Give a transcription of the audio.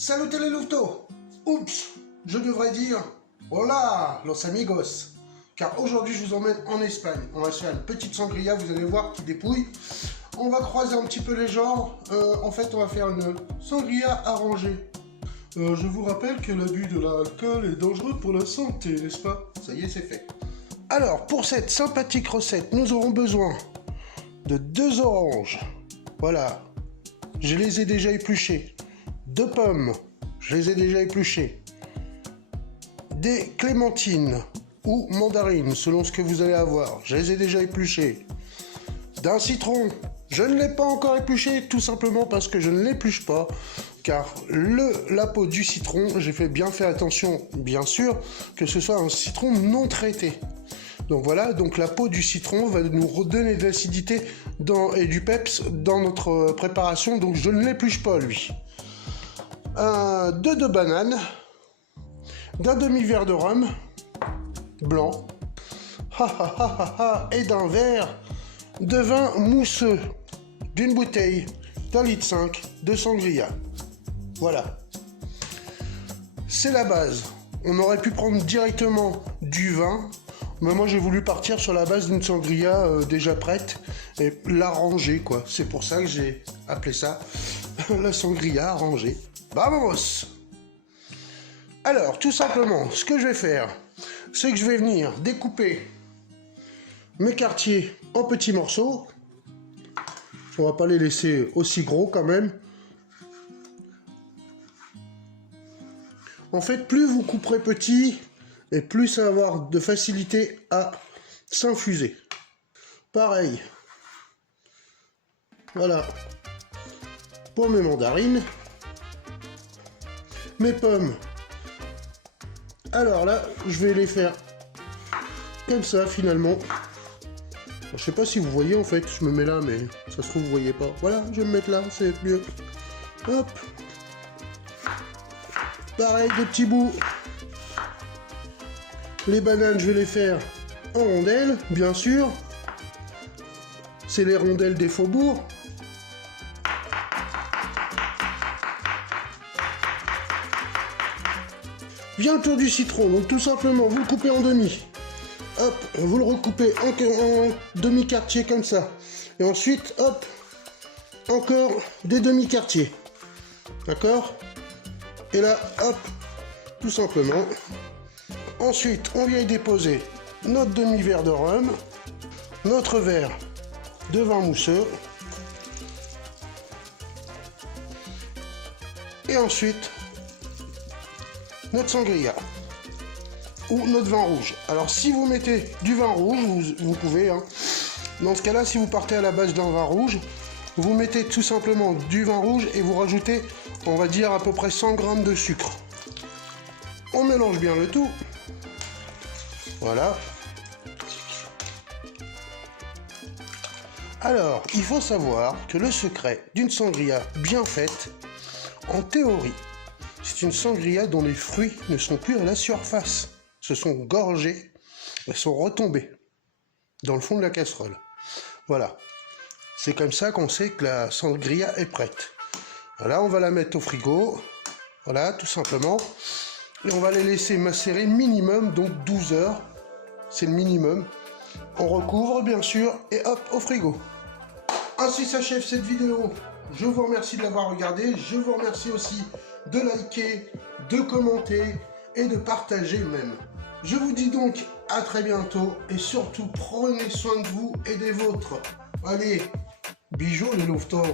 Salut les louveteaux. Oups, je devrais dire hola los amigos. Car aujourd'hui je vous emmène en Espagne. On va se faire une petite sangria, vous allez voir qui dépouille. On va croiser un petit peu les genres. En fait on va faire une sangria arrangée. Je vous rappelle que l'abus de l'alcool est dangereux pour la santé, n'est-ce pas? Ça y est, c'est fait. Alors pour cette sympathique recette, nous aurons besoin de 2 oranges. Voilà, je les ai déjà épluchées. 2 pommes, je les ai déjà épluchées. Des clémentines ou mandarines, selon ce que vous allez avoir, je les ai déjà épluchées. D'un citron, je ne l'ai pas encore épluché, tout simplement parce que je ne l'épluche pas, car la peau du citron, j'ai bien fait attention, bien sûr, que ce soit un citron non traité. Donc voilà, donc la peau du citron va nous redonner de l'acidité et du peps dans notre préparation, donc je ne l'épluche pas lui. 2 bananes, d'un demi-verre de rhum blanc, et d'un verre de vin mousseux, d'une bouteille d'1,5 litre de sangria. Voilà. C'est la base. On aurait pu prendre directement du vin, mais moi j'ai voulu partir sur la base d'une sangria déjà prête et l'arranger quoi. C'est pour ça que j'ai appelé ça la sangria arrangée. Vamos! Alors, tout simplement, ce que je vais faire, c'est que je vais venir découper mes quartiers en petits morceaux. On va pas les laisser aussi gros quand même. En fait, plus vous couperez petit, et plus ça va avoir de facilité à s'infuser. Pareil. Voilà. Pour mes mandarines. Mes pommes. Alors là, je vais les faire comme ça finalement. Je sais pas si vous voyez en fait, je me mets là, mais ça se trouve vous voyez pas. Voilà, je vais me mettre là, c'est mieux. Hop. Pareil, des petits bouts. Les bananes, je vais les faire en rondelles, bien sûr. C'est les rondelles des faubourgs. Vient le tour du citron, donc tout simplement, vous le coupez en demi. Hop, vous le recoupez en demi-quartier comme ça. Et ensuite, hop, encore des demi-quartiers. D'accord? Et là, hop, tout simplement. Ensuite, on vient y déposer notre demi-verre de rhum, notre verre de vin mousseux. Et ensuite, notre sangria ou notre vin rouge. Alors si vous mettez du vin rouge, vous pouvez, hein. Dans ce cas-là, si vous partez à la base d'un vin rouge, vous mettez tout simplement du vin rouge et vous rajoutez, on va dire, à peu près 100 g de sucre. On mélange bien le tout. Voilà. Alors, il faut savoir que le secret d'une sangria bien faite, en théorie, c'est une sangria dont les fruits ne sont plus à la surface. Se sont gorgés, elles sont retombées dans le fond de la casserole. Voilà. C'est comme ça qu'on sait que la sangria est prête. Voilà, on va la mettre au frigo. Voilà, tout simplement. Et on va les laisser macérer minimum, donc 12 heures. C'est le minimum. On recouvre, bien sûr, et hop, au frigo. Ainsi s'achève cette vidéo. Je vous remercie de l'avoir regardé. Je vous remercie aussi de liker, de commenter et de partager même. Je vous dis donc à très bientôt et surtout prenez soin de vous et des vôtres. Allez, bisous les louveteaux.